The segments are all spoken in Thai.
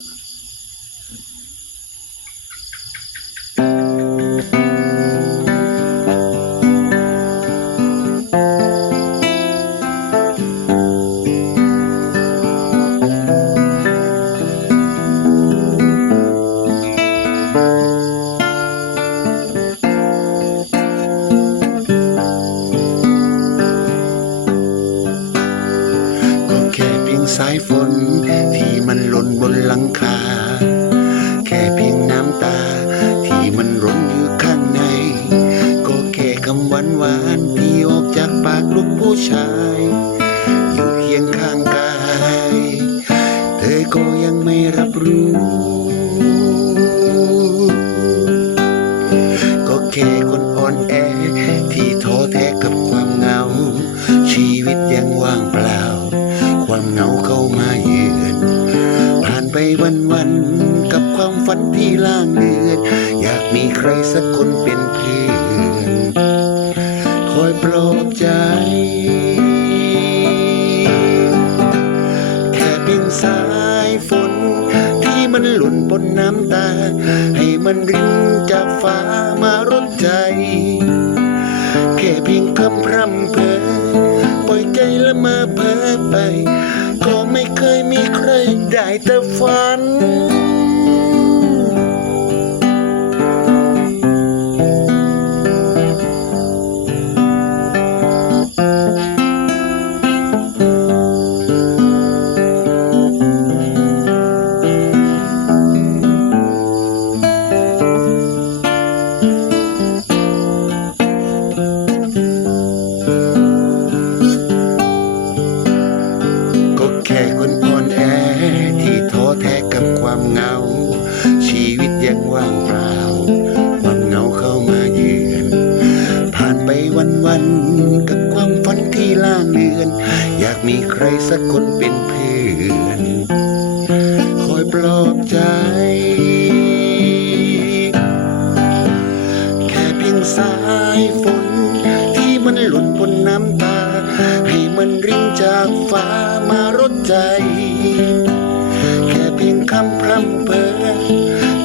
ก็ ลังคา แค่เพียงน้ำตา ที่มันร้นอยู่ข้างใน ก็แค่คำหวานหวานที่ออกจากปากลูกผู้ชาย อยู่เคียงข้างกาย เธอก็ยังไม่รับรู้ ก็แค่คนอ่อนแอ ที่ท้อแท้กับความเหงา ชีวิตยังว่างเปล่า ความเหงาเข้ามาเยือนผ่านไป วันวันๆกับความฝันที่ล่างเลือน อยากมีใครสักคนเป็นเพื่อนคอยปลอบใจ แค่เพียงสายฝน ที่มันหล่นบนน้ำตา ให้มันรินจากฟ้ามารดใจ แค่เพียงคำพร่ำเพ้อปล่อยใจละมาเพ้อไป แต่ฝัน เลือน อยากมีใครสักคนเป็นเพื่อน คอยปลอบใจ แค่เพียงสายฝน ที่มันหล่นบนน้ำตา ให้มันรินจากฟ้ามารดใจ แค่เพียงคำพร่ำเพ้อ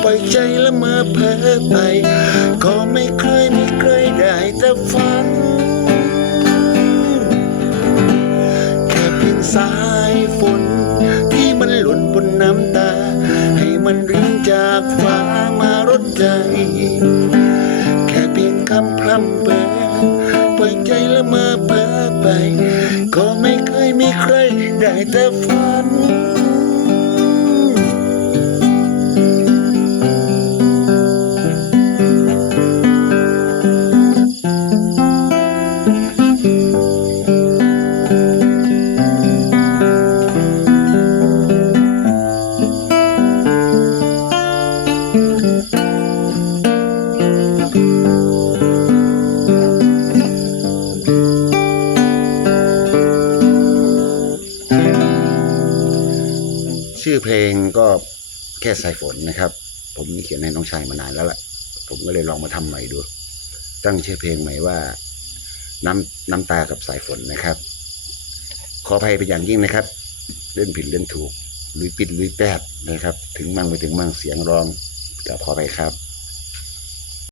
ปล่อยใจละเมอเพ้อไป สายฝน ที่มันหล่นบนน้ำตา ให้มันรินจากฟ้ามารดใจ แค่เพียงคำพร่ำเพ้อปล่อยใจละเมอเพ้อไป ก็ไม่เคยมีใครได้แต่ฝัน ชื่อเพลงก็แค่สายฝนนะครับ ผมเขียนให้น้องชายมานานแล้วล่ะ ผมก็เลยลองมาทำใหม่ดู ตั้งชื่อเพลงใหม่ว่า น้ำน้ำตากับสายฝนนะครับ ขออภัยเป็นอย่างยิ่งนะครับ เล่นผิดเล่นถูกลุยปิดลุยแปดนะครับ ถึงมั่งไปถึงมั่งเสียงร้องกับขออภัยครับ